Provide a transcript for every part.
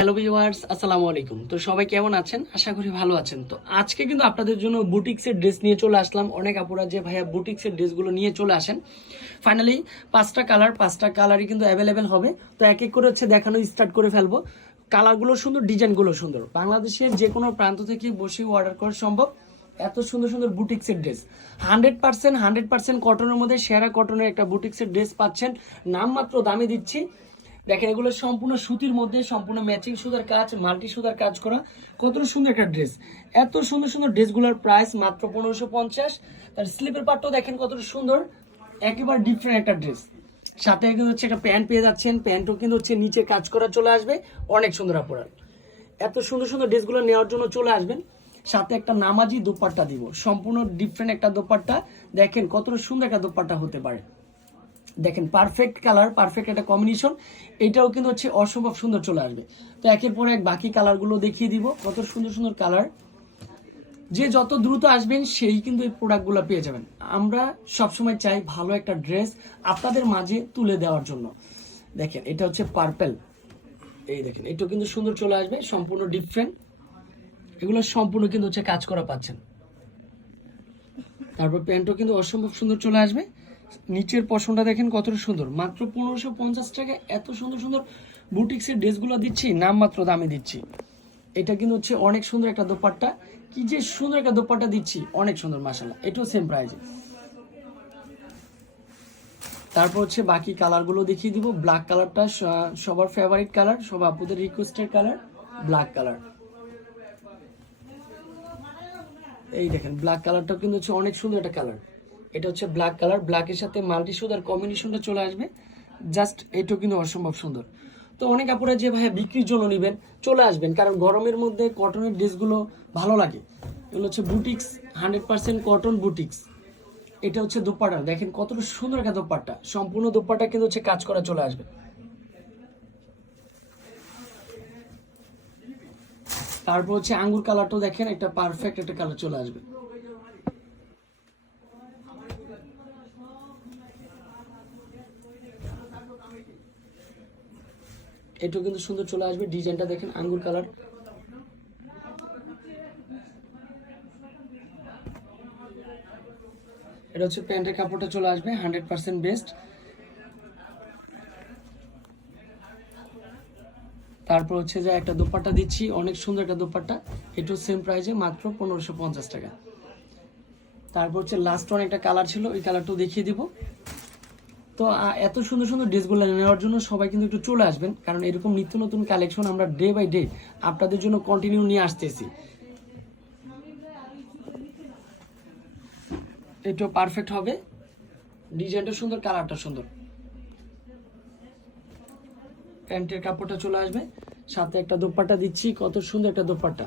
Hello viewers, আসসালামু আলাইকুম। তো সবাই কেমন আছেন? আশা করি ভালো আছেন। তো আজকে কিন্তু আপনাদের জন্য বুটিক্সের ড্রেস নিয়ে চলে আসলাম। অনেক আপুরা যে ভাইয়া বুটিক্সের ড্রেসগুলো নিয়ে চলে আসেন। ফাইনালি পাঁচটা কালারই কিন্তু অ্যাভেলেবেল হবে। তো এক এক করে দেখানো স্টার্ট করে ফেলবো। কালারগুলো সুন্দর, ডিজাইনগুলো সুন্দর। বাংলাদেশের যে কোনো প্রান্ত থেকে বসে অর্ডার করা সম্ভব। এত সুন্দর সুন্দর বুটিক্সের ড্রেস 100% কটনের মধ্যে সেরা কটনের একটা বুটিক্সের ড্রেস পাচ্ছেন। নামমাত্র দামে দিচ্ছি। দেখেন, এগুলো সম্পূর্ণ সুতির মধ্যে সম্পূর্ণ ম্যাচিং সুতার কাজ, মাল্টি সুতার কাজ করা। কত সুন্দর একটা ড্রেস। এত সুন্দর সুন্দর ড্রেসগুলোর প্রাইস মাত্র 1550। তার স্লিপের পার্টটাও দেখেন কত সুন্দর, একেবারে ডিফারেন্ট একটা ড্রেস। সাথে কিন্তু একটা প্যান্ট পেয়ে যাচ্ছেন। প্যান্টও কিন্তু নিচে কাজ করা চলে আসবে, অনেক সুন্দর আপনার। এত সুন্দর সুন্দর ড্রেসগুলো নেওয়ার জন্য চলে আসবেন। সাথে একটা নামাজি দোপাট্টা দিব, সম্পূর্ণ ডিফারেন্ট একটা দোপাট্টা। দেখেন কত সুন্দর একটা দোপাট্টা হতে পারে। দেখেন পারফেক্ট কালার, পারফেক্ট একটা কম্বিনেশন। এটাও কিন্তু অসম্ভব সুন্দর চলে আসবে। তো একের পর এক বাকি কালারগুলো দেখিয়ে দিব, কত সুন্দর সুন্দর কালার। যে যত দ্রুত আসবেন সেই কিন্তু এই প্রোডাক্টগুলো পেয়ে যাবেন। আমরা সবসময় চাই ভালো একটা ড্রেস আপনাদের মাঝে তুলে দেওয়ার জন্য। দেখেন এটা পার্পেল। এই দেখেন এটাও কিন্তু সুন্দর চলে আসবে, সম্পূর্ণ ডিফারেন্ট। এগুলো সম্পূর্ণ কিন্তু কাজ করা পাচ্ছেন। তারপর প্যান্টও কিন্তু অসম্ভব সুন্দর চলে আসবে। নিচের পশনটা দেখেন কত সুন্দর, মাত্র 1550 টাকা এত সুন্দর সুন্দর বুটিক্সের ড্রেসগুলো দিচ্ছি, নামমাত্র দামে দিচ্ছি। এটা কিন্তু অনেক সুন্দর একটা দোপাট্টা। কি যে সুন্দর একটা দোপাট্টা দিচ্ছি, অনেক সুন্দর মাশাআল্লাহ। এটাও সেম প্রাইসে। তারপর বাকি কালারগুলো দেখিয়ে দিব। ব্ল্যাক কালারটা সবার ফেভারিট কালার, সব আপুদের রিকোয়েস্টের কালার, ব্ল্যাক কালার। এই দেখেন ব্ল্যাক কালারটাও কিন্তু অনেক সুন্দর একটা কালার। এটা ব্ল্যাক কালার, ব্ল্যাকের সাথে মাল্টি সুতার কম্বিনেশনটা চলে আসবে। জাস্ট এটাও কিন্তু অসম্ভব সুন্দর। তো অনেক আপুরা যে ভাইয়া বিক্রির জন্য নেবেন, চলে আসবেন, কারণ গরমের মধ্যে কটনের ড্রেসগুলো ভালো লাগে। এগুলো বুটিক্স, 100% কটন বুটিক্স। এটা দোপাট্টা, দেখেন কত সুন্দর একটা দোপাট্টা। সম্পূর্ণ দোপাট্টা কিন্তু কাজ করা চলে আসবে। তারপর আঙ্গুর কালারটাও দেখেন, একটা পারফেক্ট একটা কালার চলে আসবে। এটাও কিন্তু সুন্দর চলে আসবে। ডিজাইনটা দেখেন, আঙ্গুর কালার। এটা প্যান্টের কাপড়টা চলে আসবে 100% বেস্ট। তারপর যে একটা দোপাট্টা দিচ্ছি, অনেক সুন্দর একটা দোপাট্টা। এটাও সেম প্রাইসে, মাত্র 1550 টাকা। তারপর লাস্ট ওয়ান একটা কালার ছিল, ওই কালারটাও দেখিয়ে দিব। তো এত সুন্দর সুন্দর ড্রেসগুলো নেওয়ার জন্য সবাই কিন্তু একটু চলে আসবেন, কারণ এরকম নিত্য নতুন কালেকশন আমরা ডে বাই ডে আপনাদের জন্য কন্টিনিউ নিয়ে আসতেছি। এটাও পারফেক্ট হবে, ডিজাইনটা সুন্দর, কালারটা সুন্দর। প্যান্টের কাপড়টা চলে আসবে, সাথে একটা দোপাট্টা দিচ্ছি, কত সুন্দর একটা দোপাট্টা।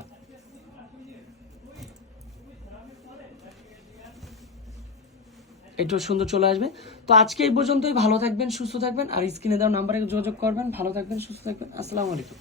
এটাও সুন্দর চলে আসবে। তো আজকে এই পর্যন্তই। ভালো থাকবেন, সুস্থ থাকবেন, আর স্ক্রিনে দেওয়া নাম্বারে যোগাযোগ করবেন। ভালো থাকবেন, সুস্থ থাকবেন। আসসালামু আলাইকুম।